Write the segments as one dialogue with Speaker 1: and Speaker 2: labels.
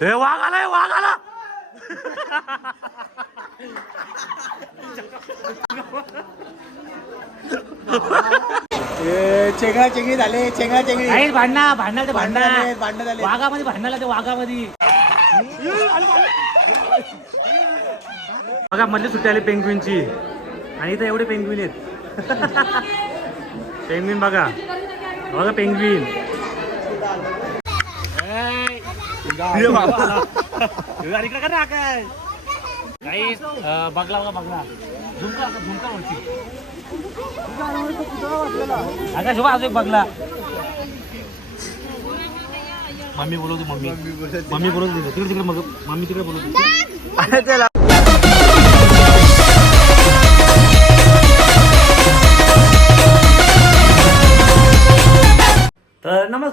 Speaker 1: हे वाघ आलाय वाघ आला
Speaker 2: चेंगळा चेंगळी झाले चेंगळा चेंगळी
Speaker 1: काही भांडणा भांडणा ते
Speaker 2: भांडणं
Speaker 1: भांडणा
Speaker 2: झाले, भांडणं. झाले.
Speaker 1: वाघामध्ये भांडणाला ते वाघामध्ये. बघा मधली सुट्टी आली पेंग्विनची. आणि इथं एवढे पेंग्विन आहेत. पेंग्विन बघा. बघा पेंग्विन. इकडे कर ना काय काही बघला बघा बघला. झुमका झुमका वरती. अगं शोभा अजून एक बघला. मम्मी बोलवते मम्मी. मम्मी बोलवते. तिकडे तिकडे मग. मम्मी तिकडे बोलवते.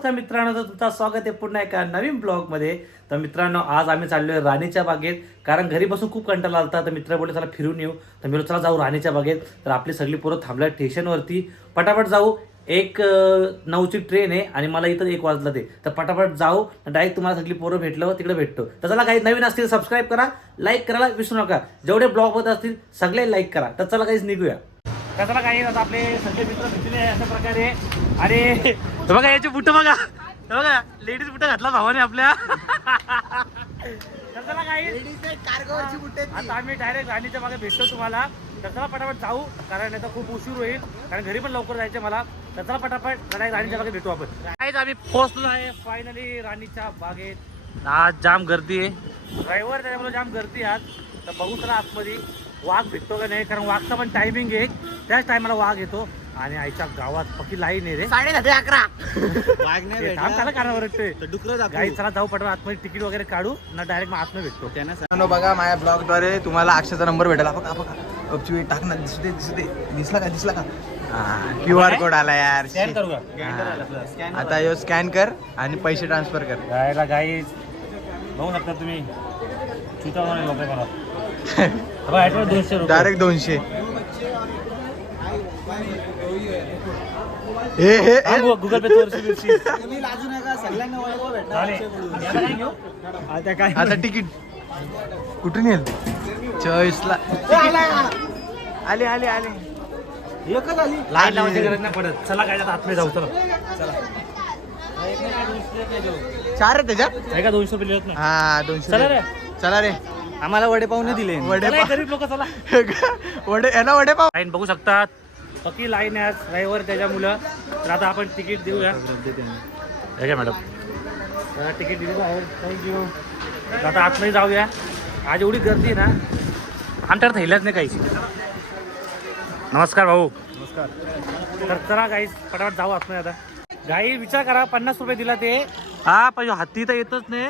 Speaker 1: नमस्कार मित्रांनो तर तुमचं स्वागत आहे पुन्हा एका नवीन ब्लॉगमध्ये. तर मित्रांनो आज आम्ही चाललोय राणीच्या बागेत. कारण घरी बसून खूप कंटाळा आला तर मित्र बोलले चला फिरून येऊ. तर मी चला जाऊ राणीच्या बागेत. तर आपली सगळी पोरं थांबल्या स्टेशनवरती. पटापट जाऊ. एक नऊची ट्रेन आहे आणि मला इथं एक वाजलं ते. तर पटापट जाऊ. डायरेक्ट तुम्हाला सगळी पोरं भेटलं तिकडे भेटतो. तर चला काही नवीन असतील सबस्क्राईब करा. लाईक करायला विसरू नका. जेवढे ब्लॉग होत असतील सगळे लाईक करा. तर चला काहीच निघूया. चला काही आपले सगळे मित्र भेटले अशा प्रकारे. अरे बघा याचे बुट बघा. बघा लेडीज बुट घातला भावाने आपल्या. तर चला काही आता आम्ही डायरेक्ट राणीच्या मागे भेटतो तुम्हाला. तर चला पटापट जाऊ कारण आता खूप उशीर होईल. कारण घरी पण लवकर जायचं मला. तर चला पटापट डायरेक्ट राणीच्या बागेत भेटू आपण. काहीच आम्ही पोहोचलो आहे फायनली राणीच्या बागेत. आज जाम गर्दी आहे. ड्रायव्हर त्याच्यामुळे जाम गर्दी आज. तर बघू चला आतमध्ये वाघ भेटतो का नाही कारण वाघचा पण टायमिंग आहे. त्याच टायमाला वाघ येतो. आणि आईच्या गावात पक्की लाईन आहे रे.
Speaker 2: साडे दहा ते अकरा. वाघ नाही
Speaker 1: हे थांब त्याला कानावर वाटतोय
Speaker 2: डुकर
Speaker 1: गाई चला जाऊ पटवा आतमध्ये तिकीट वगैरे काढू ना डायरेक्ट मग आतमध्ये भेटतो.
Speaker 2: मित्रांनो बघा माझ्या ब्लॉगद्वारे तुम्हाला अक्षयचा नंबर भेटेल. बघा बघा. अबची टाक ना दिसू दे दिसू दे. दिसला का दिसला का? क्यू आर कोड आला यार.
Speaker 1: स्कॅन करू का
Speaker 2: हा. आता यो स्कॅन कर आणि पैसे ट्रान्सफर कर.
Speaker 1: गायला गाई बघू शकता तुम्ही. चिता लोक दोनशे रुपये.
Speaker 2: डायरेक्ट दोनशे. हे हे
Speaker 1: गुगल पे?
Speaker 2: आता काय आता तिकीट. कुठून येईल चॉईसला आले आले. आले एकच आली.
Speaker 1: लाईन लावायची गरज नाही पडत. चला काय आतमध्ये जाऊ चला.
Speaker 2: चार आहे त्याच्यात?
Speaker 1: आहे का दोनशे रुपये लिहत नाही?
Speaker 2: हा दोनशे
Speaker 1: चला रे.
Speaker 2: चला रे. आम्हाला वडेपाव नाही दिले
Speaker 1: चला,
Speaker 2: वडेपाव
Speaker 1: गरीब लोक चला.
Speaker 2: वडे याला वडेपाव
Speaker 1: बघू शकतात. पक्की लाईन आहे ड्रायव्हर त्याच्या मुलं तर आता आपण तिकीट देऊया. हे घ्या मॅडम तिकीट दिलेलं आहे. थँक्यू तर आता आतमध्ये जाऊया. आज एवढी गर्दी ना आमच्याकडे थैल्याच नाही काही नमस्कार भाऊ.
Speaker 2: नमस्कार.
Speaker 1: तर चला गाई पटापट जाऊ आतमध्ये आता. गाई विचार करा पन्नास रुपये दिला ते. हा पण हत्ती तर येतच नाही.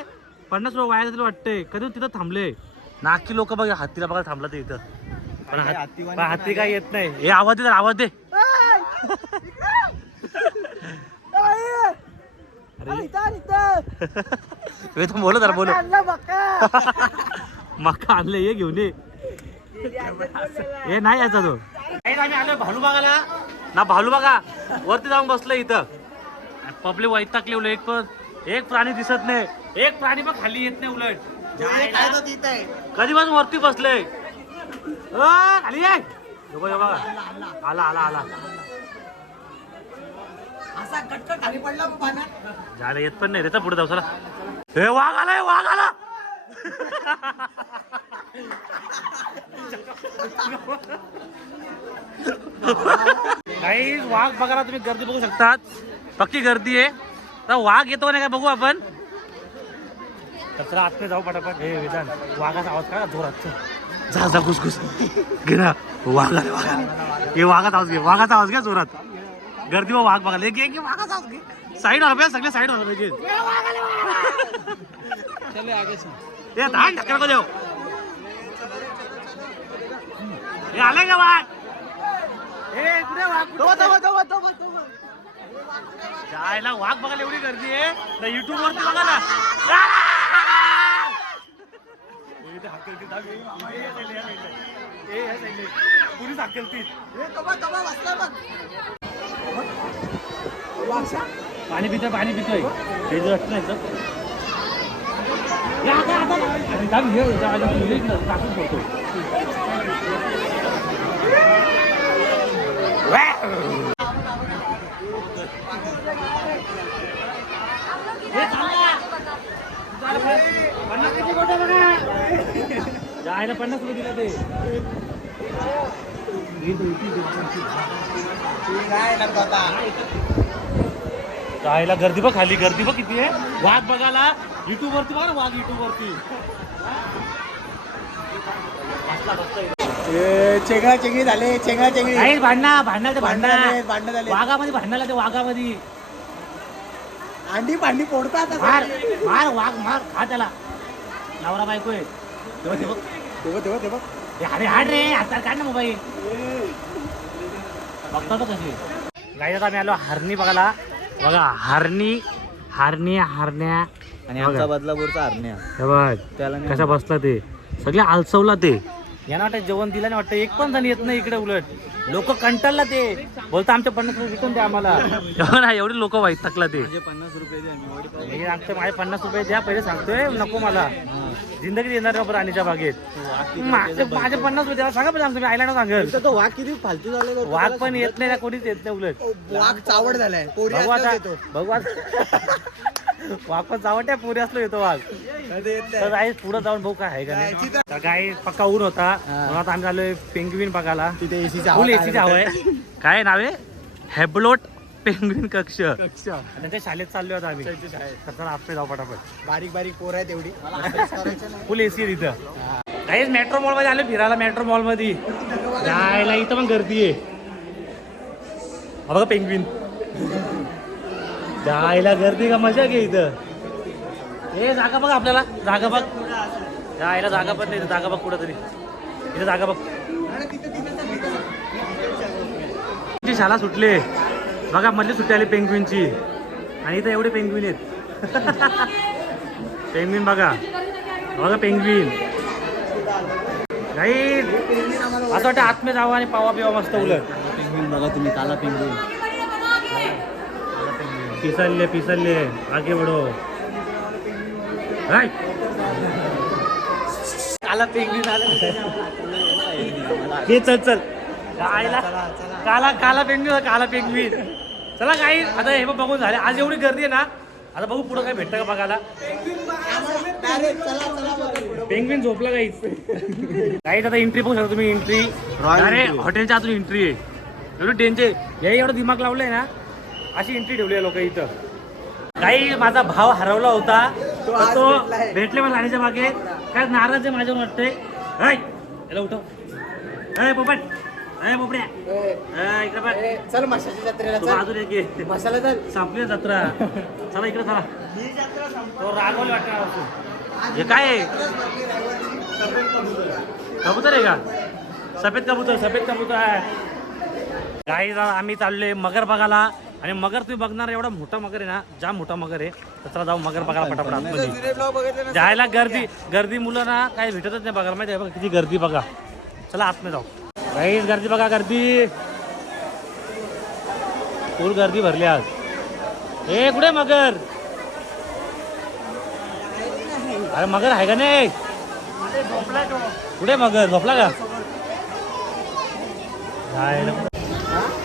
Speaker 1: पन्नास रुपये वाया जातील वाटते कधी तिथं थांबले? नाकी लोक बघ हत्तीला बघा थांबला ते इथं. पण हत्ती
Speaker 2: हत्तीवाणी
Speaker 1: पण हत्ती काय येत नाही. हे आवाज दे जरा, आवाज दे. हे तू बोलो जरा बोलो. मका आणलं ये घेऊन ये. हे नाही याचा तो. आम्ही आलोय भालू बघायला ना भालू बघा वरती जाऊन बसलं इथं. पब्लिक वैतागले एक पण एक प्राणी दिसत नाही. एक प्राणी पण खाली येत नाही उलट. कधीपासून वरती बसले खाली ये. आला आला आला.
Speaker 2: असा कटकट खाली पडला पाण्यात
Speaker 1: झालं येत पण नाही त्याचा पुढे जाऊ चला. हे वाघ आलाय वाघ आला. काही वाघ बघायला तुम्ही गर्दी बघू शकतात. पक्की गर्दी आहे. तर वाघ येतो नाही काय बघू आपण? तर आतमध्ये जाऊ पटापट. हे वेदांत वाघाचा आवाज काय जोरात. जा जा घुसघुस घे ना. वाघ आले वाघ आले. हे वाघाचा आवाज घे वाघाचा आवाज घ्या जोरात. गर्दी व वाघ बघायला. घे घे वाघाचा आवाज घे. साईड हवे सगळे साईड हवे पाहिजे हे धान ढकल को देव. हे आले का वाघ? कुठे वाघ कुठे? जायला वाघ बघायला एवढी गर्दी आहे. युट्यूब वरती बघा ना. हे. पोलीस हाकलतील. पाणी पितोय पाणी पितोय हे नाही हे, जायला तुला इकडं, टाकून. हे चालला. पन्नास किती गोटे बघा. जायला पन्नास रुपये दिला ते. जायला गर्दी बघ खाली गर्दी बघ किती आहे. वाघ बघायला युट्यूब वरती बघा वाघ युट्यूब वरती.
Speaker 2: चेंगळा चेंगळी झाले चेंगळा चेंगळी
Speaker 1: भांडणा भांडणा ते
Speaker 2: भांडणं. झाले,
Speaker 1: भांडणा
Speaker 2: भांडणं झाले.
Speaker 1: वाघामध्ये भांडणाला ते वाघामध्ये.
Speaker 2: अंडी भांडी फोडतात
Speaker 1: मार मार वाघ मार खा त्याला. नवरा बायको आहे. तेव्हा ते बघ.
Speaker 2: तेव्हा तेव्हा
Speaker 1: अरे हाड रे आता काढ ना मोबाईल. बघता तो कशी. गाई आता आम्ही आलो हरणी बघायला. बघा हरणी हरणी हरण्या.
Speaker 2: आणि
Speaker 1: आमचा
Speaker 2: बदलापूरचा हरण्या.
Speaker 1: हे बघ
Speaker 2: त्याला
Speaker 1: कसा बसला ते. सगळे आलसवला ते. यांना वाटतं जेवण दिलं नाही वाटतं एक पण जण येत नाही इकडे उलट. लोक कंटाळला ते. बोलता आमच्या पन्नास रुपये रिटर्न द्या आम्हाला. नाही एवढे लोक वाईट थकला ते.
Speaker 2: पन्नास रुपये
Speaker 1: हे सांगतो माझे पन्नास रुपये द्या पहिले सांगतोय नको मला. जिंदगी देणार का बरं राणीच्या बागेत? माझे माझे पन्नास रुपये द्या सांगा पण सांगतो मी आयला सांगेल.
Speaker 2: तो वाघ किती फालतू झाले
Speaker 1: वाघ पण येत नाही ना कोणीच येत नाही उलट.
Speaker 2: वाघ चावड झालाय पोरी
Speaker 1: बघू पण जावं त्या पुरी असलो येतो
Speaker 2: नाही.
Speaker 1: तर गाई पुढे जाऊन भाऊ काय आहे का नाही. तर. गाई पक्का ऊन होता. म्हणून आता आम्ही आलोय पेंग्विन बघायला.
Speaker 2: तिथे एसीचा
Speaker 1: फुल एसीची हवा आहे. काय नाव? आहे हेबलोट पेंग्विन कक्ष. त्यांच्या शाळेत चाललोय आता आम्ही. तर आपले जाऊ पटापट.
Speaker 2: बारीक बारीक पोर आहे तेवढी.
Speaker 1: फुल एसी तिथं काहीच मेट्रो मॉलमध्ये आलो फिरायला मेट्रो मॉलमध्ये जायला इथं पण गर्दी आहे. बघा पेंग्विन जायला गर्दी का मजा घे इथं. हे जागा बघ आपल्याला. जागा बघ. जायला जागा पण नाही जागा बघ कुठं तरी इथं जागा बघ. ची शाळा सुटले. बघा मधली सुट्टी आली पेंग्विनची. आणि इथं एवढे पेंग्विन आहेत. पेंग्विन बघा. बघा पेंग्विन. नाही असं वाटतं आतमध्ये जावं आणि पावा पिवा मस्त उलट.
Speaker 2: पेंग्विन बघा तुम्ही काला पेंग्विन.
Speaker 1: पिसलले पिसलले. आगे बढो. राईट
Speaker 2: काला पेंग्विन
Speaker 1: हे चल चल. आईला काला काला पेंग्विन काला पेंग्विन चला काही आता हे बघ बघून झाले. आज एवढी गर्दी आहे ना आता बघू पुढं काय भेटतं का बघायला. पेंग्विन झोपला काहीच काहीच आता एंट्री बघू शकता तुम्ही एंट्री अरे. हॉटेलच्या आतून एंट्री आहे. एवढी डेंजर या एवढं दिमाग लावलंय ना. अशी एंट्री ठेवली आहे लोक इथं. काही माझा भाव हरवला होता
Speaker 2: तो
Speaker 1: तो. भेटले मला राणीच्या बागेत काय नाराज आहे माझ्यावर वाटतंय? हाय याला उठव. अय पोपट. अय पोपड्या. अय, इकडे बघ.
Speaker 2: चल माशाच्या जत्रेला
Speaker 1: तू
Speaker 2: चल.
Speaker 1: बाजूला एक ये.
Speaker 2: मसाला चल.
Speaker 1: संपली जत्रा. चला इकडे चला. तो रागवले वाटतं हे काय? आहे कबूतर. आहे का? सफेद कबूतर सफेद कबूतर आहे. काही आम्ही चाललोय मगर बघायला. आणि मगर तुम्ही बघणार एवढा मोठा मगर आहे ना जाम मोठा मगर आहे. तर चला जाऊ मगर बघायला पटापट आतमध्ये. जायला गर्दी गर्दी मुलं ना काही भेटतच नाही बघायला. माहिती आहे बघा किती गर्दी बघा. चला आतमध्ये जाऊ. काहीच गर्दी बघा गर्दी. फुल गर्दी भरली आज. ए कुठे मगर? अरे मगर आहे का नाही? कुठे मगर? झोपला का?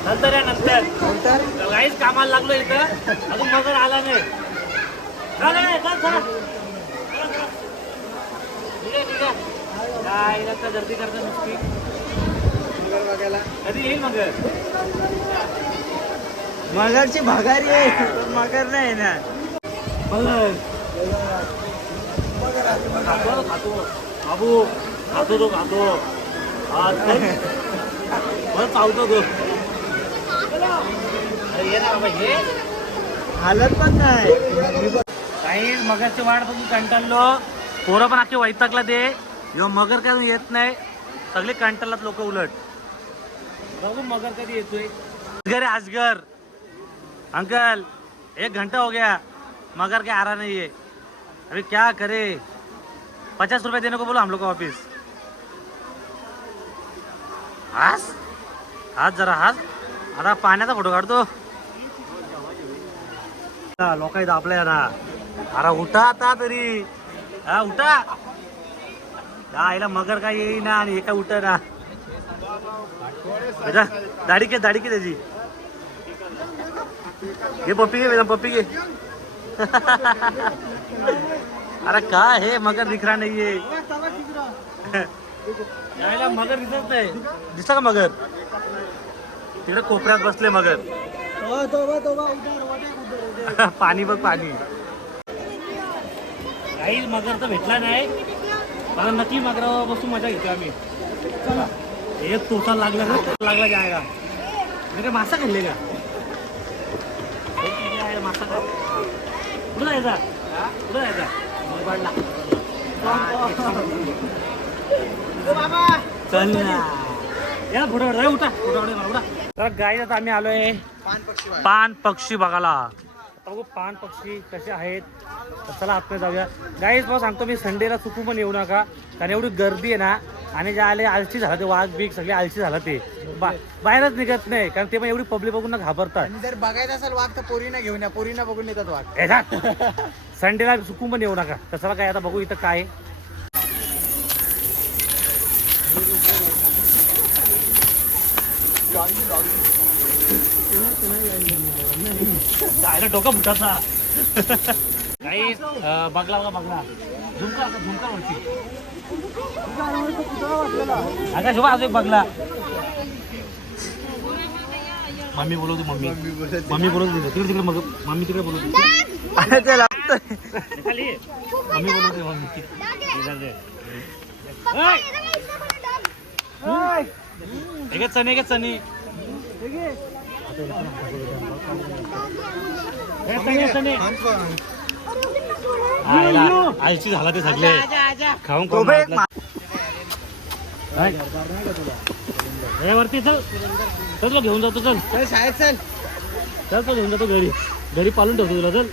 Speaker 1: नंतर या नंतर
Speaker 2: नंतर?
Speaker 1: काहीच कामाला लागलो इथं. अजून मगर आला नाही. काय गर्दी करता नुसती.
Speaker 2: मगर बघायला
Speaker 1: कधी येईल मगर?
Speaker 2: मगरची भगारी आहे. पण मगर नाही ना.
Speaker 1: मगर. खातो. बाबू खातो तो खातो. चावतो तो.
Speaker 2: हालत पण नाही.
Speaker 1: काही मगरची वाट बघून कंटाळलो. पोरं पण अख्खे वैतागला ते ह्यो मगर काय येत नाही. सगळे कंटाळलात लोक उलट. बघू मगर कधी येतोय. अजगर है अजगर अंकल एक घंटा हो गया. मगर काय आ रहा नहीं है अभी क्या करे? पचास रुपये देने को बोलो हम लोग ऑफिस वापिस? हास? हात जरा हास. आता पाण्याचा फोटो काढतो. लोक इथं आपल्या ना. अरे उठा आता तरी. हा उठा. आईला मगर काय येईना आणि हे काय उठा ना. बेटा दाढी के दाढी के त्याची. हे पप्पी घे बेटा पप्पी घे. अरे काय हे मगर दिखरा नाहीये. यायला मगर दिसत नाही. दिसत का मगर? तिकडे कोपऱ्यात बसले मगर. पाणी बघ पाणी. काही मगर तर भेटला नाही. मला नक्की मगरावर बसून मजा घेतो आम्ही. चला. एक तोसा लागला ना लागला जायगा मी काय मासा खाल्ले का? मासा खा. कुठं जायचा कुठं जायचा. चल ना. या पुढे उठा उठा. पुढे उठा तर आता आम्ही आलोय
Speaker 2: पान पक्षी बघा.
Speaker 1: पान पक्षी बघायला. आता बघू पान पक्षी कसे आहेत? तर चला आतमध्ये जाऊया. गाईच भाऊ सांगतो मी संडेला चुकू पण येऊ नका कारण एवढी गर्दी आहे ना आणि जे आले आलशी झालं ते वाघ बीक सगळे आलशी झालं ते. बा बाहेरच निघत नाही कारण ते पण एवढी पब्लिक बघून ना घाबरतात.
Speaker 2: आणि जर बघायचं असेल वाघ तर पोरीना घेऊन या पोरीना बघून येतात वाघ.
Speaker 1: जा. संडेला चुकून पण येऊ नका. तर चला काय आता बघू इथं काय आहे. जायला डोका फुटाचा काही अं, बघला बघा बघला झुमका झुमका वरती. अगं शोभा अजून एक बघला. मम्मी बोलवते मम्मी. मम्मी बोलवते. तिकडे तिकडे मग मम्मी तिकडे बोलवते.
Speaker 2: ते.
Speaker 1: मम्मी बोलवते मम्मी. चणे घे चणे. आयला, आळशी झाला ते सगळे. खाऊन खाऊन
Speaker 2: तो?
Speaker 1: हे वरती चल. चल तुला घेऊन जातो चल.
Speaker 2: चल शाळेत चल.
Speaker 1: चल तो घेऊन जातो घरी. घरी पालून ठेवतो तुला चल.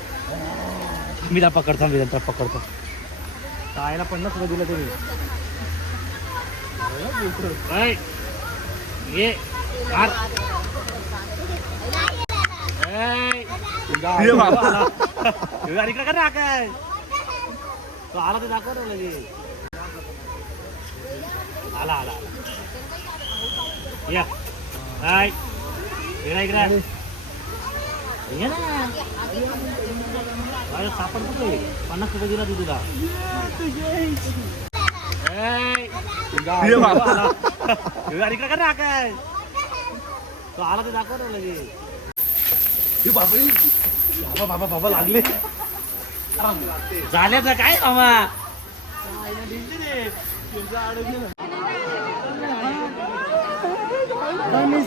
Speaker 1: मी त्याला पकडतो मी त्याला पकडतो. खायला पन्नास रुपये दिलं तरी. ऐ, ये मार. ऐ,
Speaker 2: ये बाबा.
Speaker 1: आला. हे अरे इकडे का रे आकाश? तो आला ते दाखव ना लगे आला आला आला या हाय इकडे इकडे ये ना अरे सापड कुठे पन्नास रुपये दिला तू तुला ऐ,
Speaker 2: ये बाबा.
Speaker 1: आला. हे अरे इकडे का रे आकाश? तो आला ते दाखव ना लगे बाबा बाबा बाबा लागले. झाल्याचं काय मामा?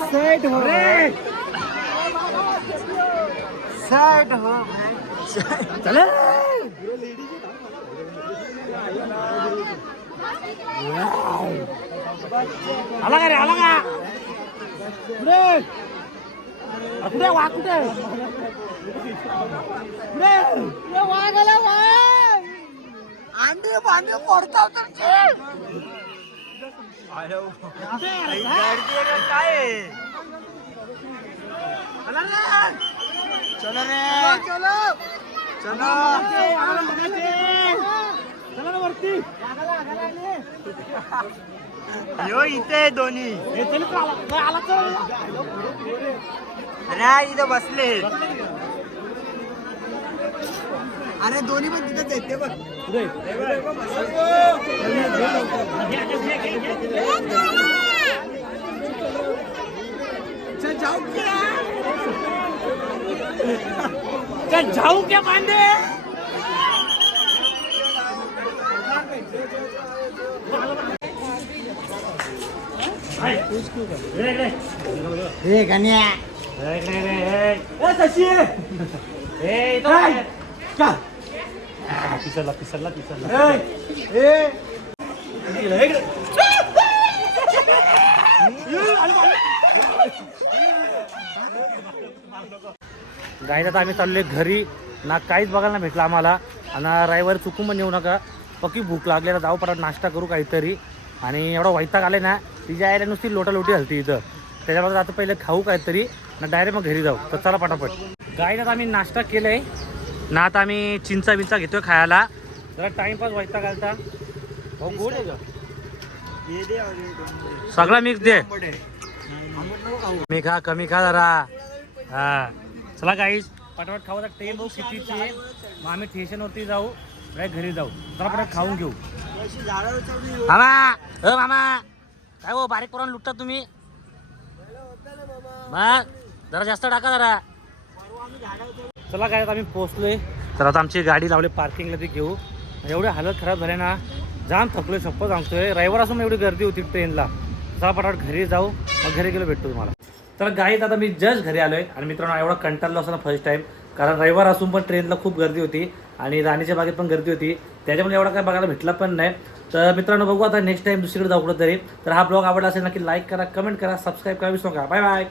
Speaker 2: साईड हो. साईड हो
Speaker 1: चले. आला का रे आला का? अरे कुठे वाघ कुठे कुठे
Speaker 2: वाघ आला वाघ! अंडे बांधे पडतात
Speaker 1: कुठे अरे?
Speaker 2: काय चलो रे. चलो चलो
Speaker 1: चला. ना वरती.
Speaker 2: यो इथे दोन्ही.
Speaker 1: चल का आला. काय चल
Speaker 2: अरे इथं बसले. अरे दोन्ही पण तिथेच आहेत ते बघ. चल जाऊ
Speaker 1: चल जाऊ क्या
Speaker 2: हे गण्या. शशी
Speaker 1: पिसरला पिसरला पिसरला गाईत आता आम्ही चाललोय घरी. ना काहीच बघायला भेटलं आम्हाला. आणि रविवारी चुकून पण येऊ नका. पक्की भूक लागलेला जाऊ परत नाश्ता करू काहीतरी. आणि एवढा वैताग आले ना तिच्या आईला नुसती लोटालोटी हलती इथं. त्याच्यामध्ये आता पहिले खाऊ काहीतरी. ना डायरेक्ट मग घरी जाऊ. तर चला पटापट. गाईत आम्ही नाश्ता केलाय. ना आता आम्ही चिंचा बिंचा घेतोय खायला. जरा टाइमपास व्हायचा घालता हो गोड आहे का? सगळा मिक्स दे. कमी खा कमी खा जरा. हा. चला गाई पटापट खाऊ आता. ट्रेन कितीची? आहे मग आम्ही स्टेशनवरती जाऊ. डायरेक्ट घरी जाऊ. चला पटापट खाऊन घेऊ. मामा! अ मामा! काय हो बारीक करून लुटता तुम्ही? मग जरा जास्त टाका जरा. चला काय आम्ही पोहोचलोय. तर आता आमची गाडी लावली पार्किंगला ती घेऊ. एवढे हालत खराब झाले ना जाम थकलोय शप्प सांगतोय. रविवार असून एवढी गर्दी होती ट्रेनला चला पटापट घरी जाऊ मग घरी गेलो भेटतो तुम्हाला. तर गाईत आता मी जस्ट घरी आलोय. आणि मित्रांनो एवढा कंटाळलो असं ना फर्स्ट टाइम कारण रविवार असून पण ट्रेनला खूप गर्दी होती. आणि राणीच्या बागेत पण गर्दी होती. त्याच्यामुळे एवढा काय बघायला भेटला पण नाही. तर मित्रांनो बघू आता नेक्स्ट टाइम दुसरीकडे जाऊ कुठं तरी तर हा ब्लॉग आवडला असेल नक्की लाईक करा कमेंट करा सबस्क्राईब करा विसरू नका. Bye bye